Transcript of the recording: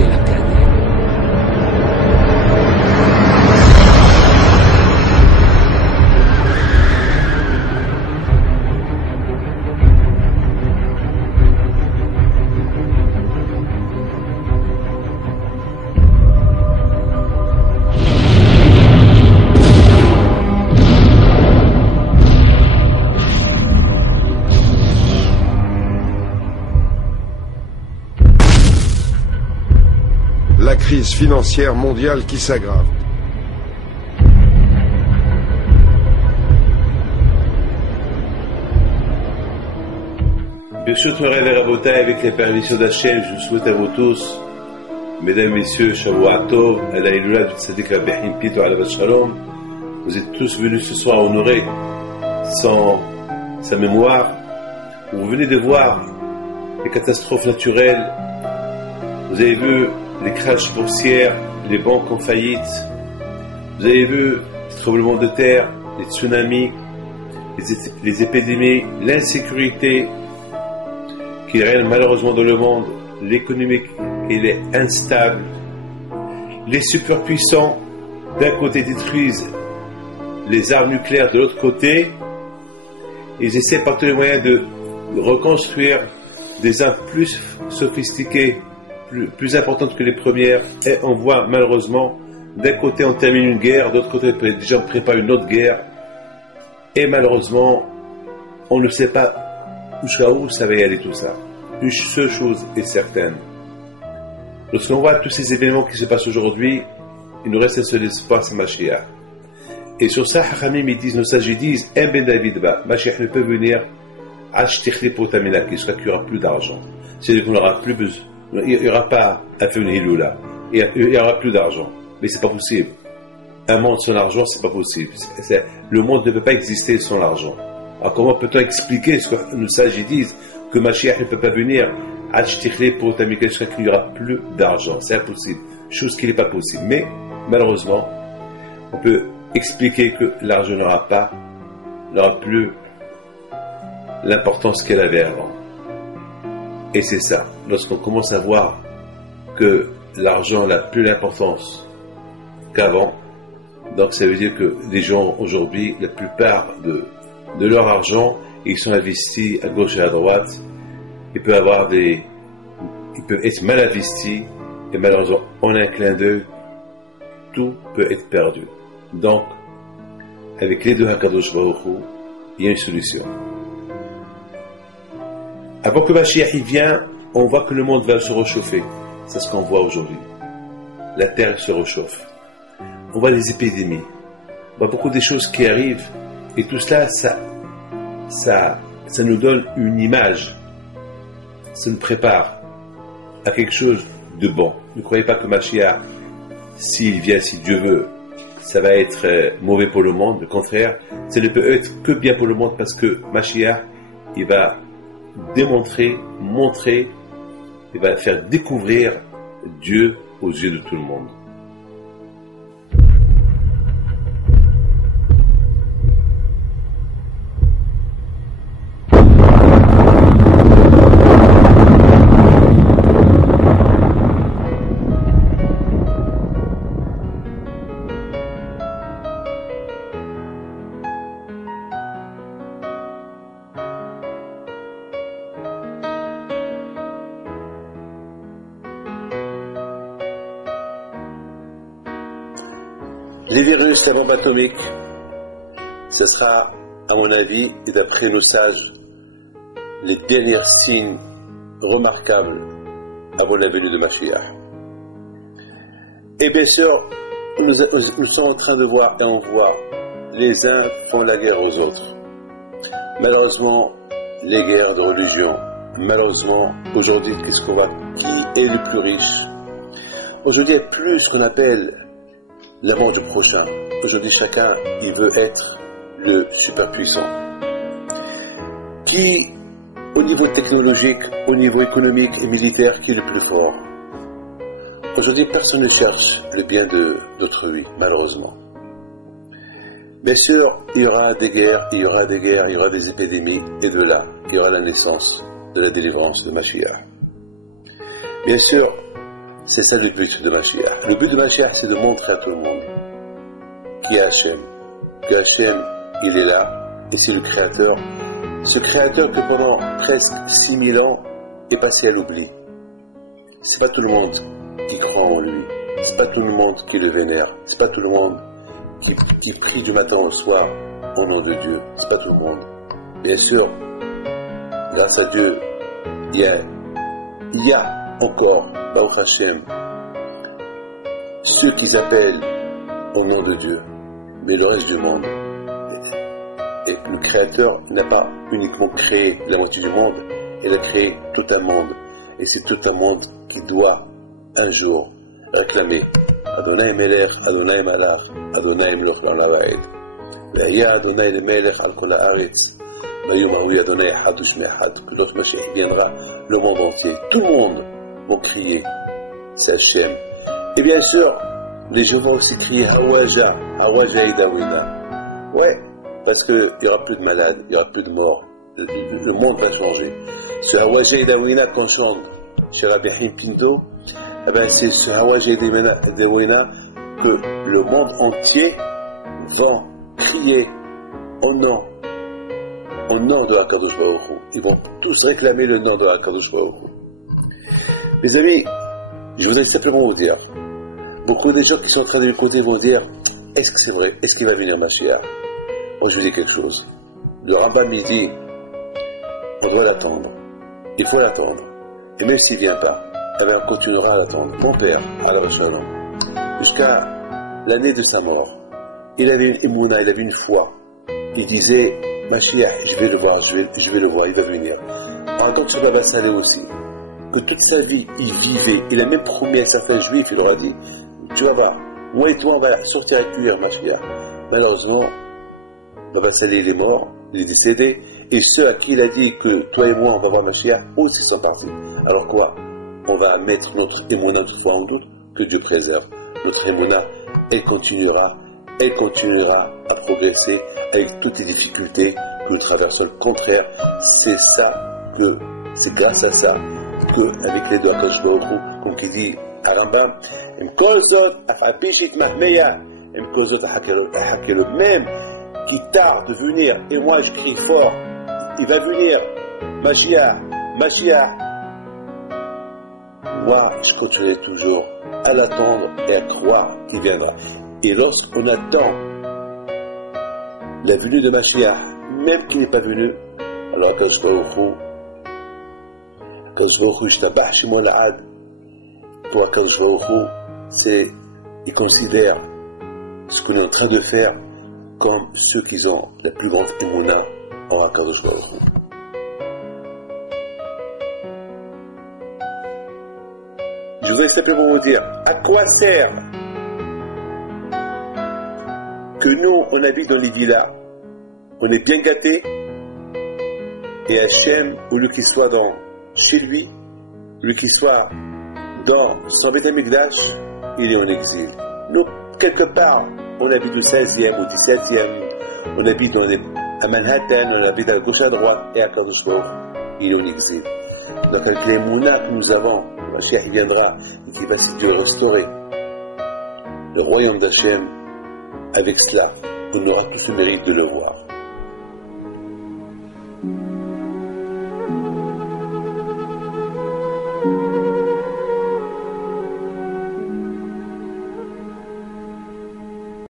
bouger la planète. La crise financière mondiale qui s'aggrave. Birshut Moray et Rabotai, avec les permissions d'Hachem, je vous souhaite à vous tous, mesdames et messieurs, Shavua Tov, à la Iloula du Tzadik Rabbi Haim Pito Alavat Shalom. Vous êtes tous venus ce soir honorer sa mémoire. Vous venez de voir les catastrophes naturelles. Vous avez vu les crashs boursières, les banques en faillite. Vous avez vu les tremblements de terre, les tsunamis, les épidémies, l'insécurité qui règne malheureusement dans le monde, l'économie qui est instable. Les superpuissants d'un côté détruisent les armes nucléaires de l'autre côté. Ils essaient par tous les moyens de reconstruire des armes plus sophistiquées, plus importantes que les premières, et on voit malheureusement, d'un côté on termine une guerre, de l'autre côté déjà on prépare une autre guerre, et malheureusement on ne sait pas jusqu'à où ça va y aller tout ça. Une seule chose est certaine, lorsqu'on voit tous ces événements qui se passent aujourd'hui, il nous reste un seul espoir, c'est Mashiach. Et sur ça, Hachamim ils disent, nos sages disent, un ben David ba, Mashiach ne peut venir, acheter pour Tamina, qu'il sera qu'il n'y aura plus d'argent. C'est-à-dire qu'on n'aura plus besoin. Il n'y aura pas à faire une hiloula. Il n'y aura plus d'argent. Mais c'est pas possible. Un monde sans argent, c'est pas possible. Le monde ne peut pas exister sans l'argent. Alors comment peut-on expliquer ce que nos sages disent, que Mashiach ne peut pas venir acheter pour Tamika, qu'il n'y aura plus d'argent. C'est impossible. Chose qui n'est pas possible. Mais, malheureusement, on peut expliquer que l'argent n'aura plus l'importance qu'elle avait avant. Et c'est ça. Lorsqu'on commence à voir que l'argent n'a plus l'importance qu'avant, donc ça veut dire que les gens aujourd'hui, la plupart de leur argent, ils sont investis à gauche et à droite. Ils peuvent être mal investis, et malheureusement, en un clin d'œil, tout peut être perdu. Donc, avec les deux Hakadosh Baruch Hu, il y a une solution. Avant que Mashiach y vienne, on voit que le monde va se réchauffer. C'est ce qu'on voit aujourd'hui. La terre se réchauffe. On voit les épidémies. On voit beaucoup de choses qui arrivent. Et tout cela, ça nous donne une image. Ça nous prépare à quelque chose de bon. Ne croyez pas que Mashiach, s'il vient, si Dieu veut, ça va être mauvais pour le monde. Au contraire, ça ne peut être que bien pour le monde parce que Mashiach, il va montrer, il va faire découvrir Dieu aux yeux de tout le monde. Les virus, la bombe atomique, ce sera, à mon avis, et d'après nos sages, les derniers signes remarquables avant la venue de Mashiach. Et bien sûr, nous sommes en train de voir, et on voit, les uns font la guerre aux autres. Malheureusement, les guerres de religion. Malheureusement, aujourd'hui, qu'est-ce qu'on voit? Qui est le plus riche? Aujourd'hui, il y a plus ce qu'on appelle l'amour du prochain. Aujourd'hui, chacun, il veut être le superpuissant. Qui, au niveau technologique, au niveau économique et militaire, qui est le plus fort? Aujourd'hui, personne ne cherche le bien d'autrui, malheureusement. Bien sûr, il y aura des guerres, il y aura des épidémies, et de là, il y aura la naissance de la délivrance de Mashiach. Bien sûr, C'est ça le but de Mashiach. Le but de Mashiach, c'est de montrer à tout le monde qui est Hachem. Que Hachem, il est là, et c'est le Créateur. Ce Créateur que pendant presque 6000 ans est passé à l'oubli. C'est pas tout le monde qui croit en lui. C'est pas tout le monde qui le vénère. C'est pas tout le monde qui prie du matin au soir au nom de Dieu. C'est pas tout le monde. Bien sûr, grâce à Dieu, il y a encore, Baruch Hashem, ceux qui appellent au nom de Dieu, mais le reste du monde. Et le Créateur n'a pas uniquement créé la moitié du monde, il a créé tout un monde. Et c'est tout un monde qui doit un jour réclamer Adonai Melech, Adonai Malach, Adonai Melech dans la Vaed. Ve'ya Adonai le Melech al kol haaretz. Bayom hahu Adonai echad u'shmei echad. Que notre Mashiach viendra, le monde entier. Tout le monde va crier, c'est Hachem. Et bien sûr, les gens vont aussi crier Hawaja, Hawaja Idawina. Ouais, parce qu'il n'y aura plus de malades, il n'y aura plus de morts. Le monde va changer. Ce Hawaja Idawina qu'on chante chez Rabbi Haim Pinto, eh ben c'est ce Hawaja Idawina que le monde entier va crier au nom de HaKadosh Baruch Hu. Ils vont tous réclamer le nom de HaKadosh Baruch Hu. Mes amis, je voudrais simplement vous dire, beaucoup de gens qui sont en train de m'écouter vont dire, est-ce que c'est vrai? Est-ce qu'il va venir Mashiach? Moi je vous dis quelque chose. Le Rambam il dit, on doit l'attendre. Il faut l'attendre. Et même s'il ne vient pas, eh bien, on continuera à l'attendre. Mon père, alors Shalom, jusqu'à l'année de sa mort, il avait une émouna, il avait une foi. Il disait, Mashiach, je vais le voir, je vais le voir, il va venir. On raconte sur Baba Saleh aussi, que toute sa vie, il vivait. Il a même promis à certains juifs, il leur a dit, tu vas voir, moi et toi, on va sortir avec lui, Mashiach. Malheureusement, Baba Saleh, il est mort, il est décédé, et ceux à qui il a dit que toi et moi, on va voir Mashiach, aussi sont partis. Alors quoi? On va mettre notre émouna toutefois en doute, que Dieu préserve. Notre émouna, elle continuera à progresser avec toutes les difficultés que nous traversons. Le contraire, c'est grâce à ça que, avec l'aide de HaKadosh Baruch Hu, comme qui dit à Rambam, même qui tarde de venir, et moi je crie fort, il va venir, Mashiach. Moi, je continuerai toujours à l'attendre et à croire qu'il viendra. Et lorsqu'on attend la venue de Mashiach, même qu'il n'est pas venu, alors HaKadosh Baruch Hu, Shtabach Shemo La'ad, pour HaKadosh Baruch Hu, il considère ce qu'on est en train de faire comme ceux qui ont la plus grande émouna en HaKadosh Baruch Hu. Je voudrais simplement vous dire, à quoi sert que nous, on habite dans les villas, on est bien gâtés, et Hachem, au lieu qu'il soit chez lui, au lieu qu'il soit dans son Beth Amikdash, il est en exil. Nous, quelque part, on habite au 16e, au 17e, on habite à Manhattan, on habite à gauche à droite, et à HaKadosh Baruch Hu, il est en exil. Donc avec les mounas que nous avons, le Mashiach viendra, et qui va de restaurer le royaume d'Hachem. Avec cela, on aura tous le mérite de le voir.